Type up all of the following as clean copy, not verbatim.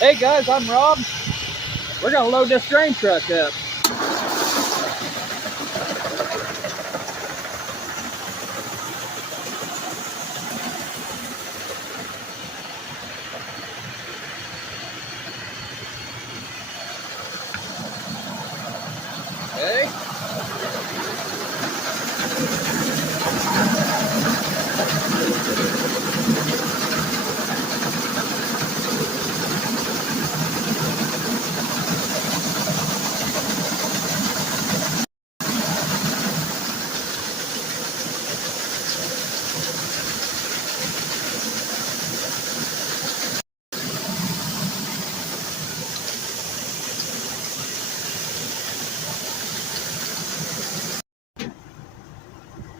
Hey guys, I'm Rob. We're gonna load this grain truck up. Okay.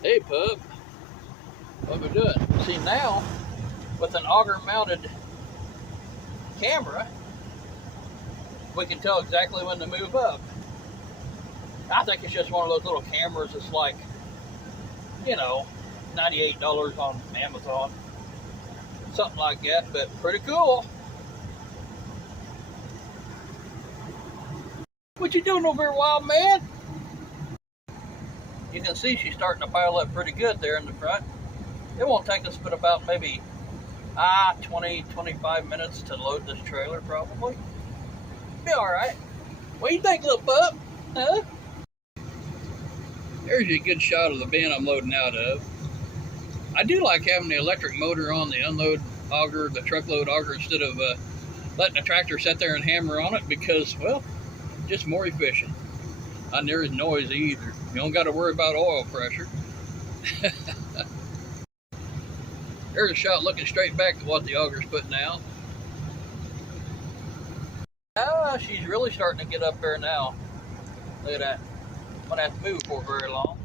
Hey pup, what we doing? See now, with an auger mounted camera, we can tell exactly when to move up. I think it's just one of those little cameras that's like, you know, $98 on Amazon. Something like that, but pretty cool. What you doing over here, wild man? You can see she's starting to pile up pretty good there in the front. It won't take us but about maybe 20-25 minutes to load this trailer, probably. Be alright. What do you think, little pup? Huh? There's a good shot of the bin I'm loading out of. I do like having the electric motor on the unload auger, the truckload auger, instead of letting the tractor sit there and hammer on it because, well, just more efficient. Not near as noisy either. You don't got to worry about oil pressure. There's a shot looking straight back at what the auger's putting out. She's really starting to get up there now. Look at that. I'm gonna have to move for very long.